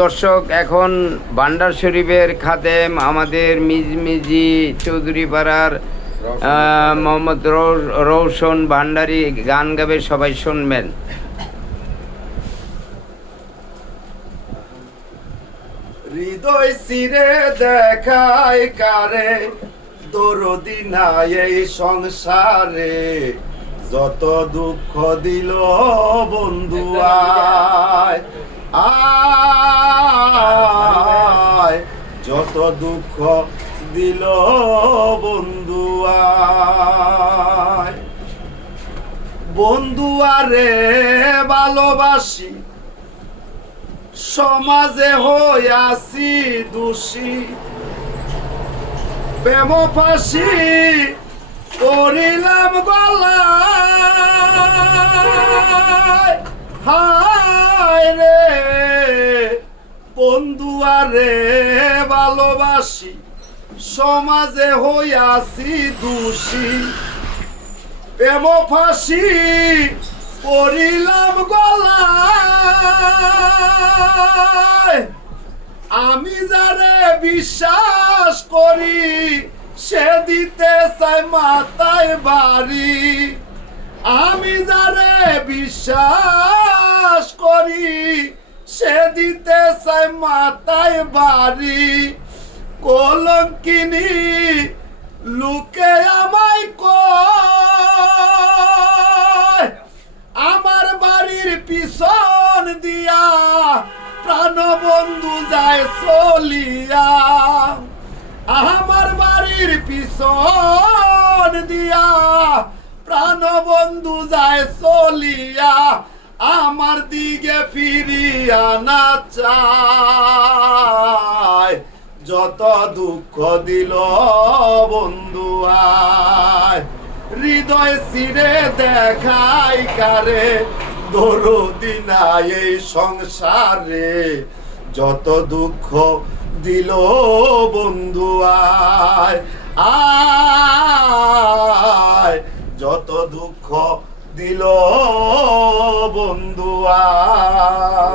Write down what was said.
দর্শক, এখন ভান্ডার শরীফের খাদেম আমাদের মিজমিজি চৌধুরী পাড়ার মোহাম্মদ রৌশন ভান্ডারী গান গাবে, সবাই শুনবেন। হৃদয় সিরে দেখায় কারে, দরদি নাই এই সংসারে, যত দুঃখ দিল বন্ধু আয় আয়, যত দুঃখ দিল বন্ধু আয়। বন্ধু আরে ভালোবাসি, সমাজে হইয়াছি দোষী, প্রেম ফাঁসি করিলাম গলায়। হায় রে বন্ধু আরে ভালোবাসি, সমাজে হইয়াছি দোষী, প্রেম ফাঁসি করিলাম গলায়। আমি যারে বিশ্বাস করি, সে দিতে চাই মাথায় বাড়ি। আমি যারে বিশ্বাস করি, সে দিতে চাই মাথায় বাড়ি। কলঙ্কিনী লোকে আমায় কয়, আমার বাড়ির পিছন দিয়া প্রাণবন্ধু যায় চলিয়া। আমার বাড়ির পিছন দিয়া প্রাণবন্ধু যায় চলিয়া, আমার দিকে ফিরিয়া না চায়। যত দুঃখ দিল বন্ধু আয়, হৃদয় সিরে দেখাই কারে, দরদি নাই এই সংসারে, যত দুঃখ দিল বন্ধু আয় আয়, যত দুঃখ দিল বন্ধু আয়।